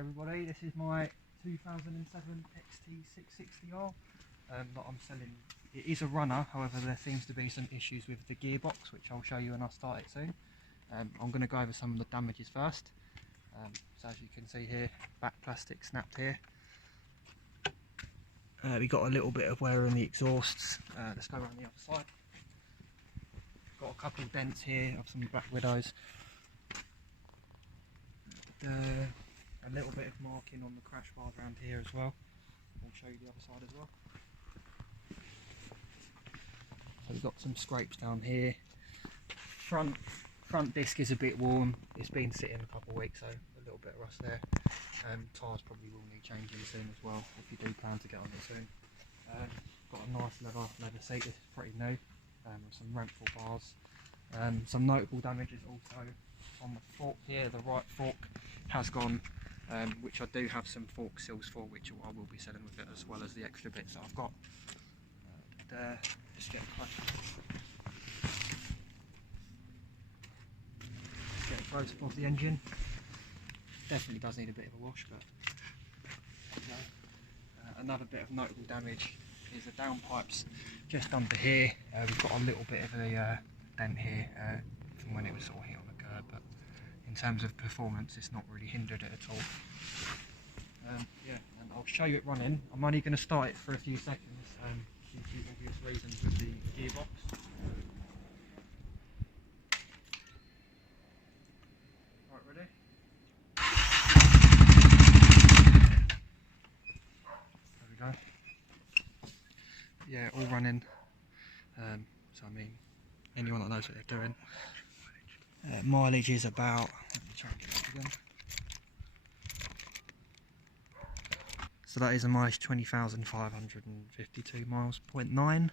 everybody, this is my 2007 XT660R that I'm selling. It is a runner, however there seems to be some issues with the gearbox, which I'll show you when I start it soon. I'm going to go over some of the damages first. So as you can see here, back plastic snapped here. We got a little bit of wear on the exhausts. Let's go around the other side. Got a couple of dents here of some Black Widows. A little bit of marking on the crash bars around here as well. I'll show you the other side as well. So we've got some scrapes down here. Front disc is a bit worn. It's been sitting a couple of weeks, so a little bit of rust there. Tyres probably will need changing soon as well, if you do plan to get on it soon. Got a nice leather seat. This is pretty new. Some rental bars. Some notable damages also on the fork here. The right fork has gone, which I do have some fork seals for, which I will be selling with it, as well as the extra bits that I've got. Just get a close up of the engine. Definitely does need a bit of a wash, but another bit of notable damage is the downpipes just under here. We've got a little bit of a dent here from when it was sort of hit on the curb, but in terms of performance it's not really hindered it at all. Yeah, and I'll show you it running. I'm only going to start it for a few seconds due to obvious reasons with the gearbox. Right, ready? There we go. Yeah, all running. So I mean, anyone that knows what they're doing. Mileage is about, let me try and get it up again. So that is a mileage 20,552 miles, 0.9.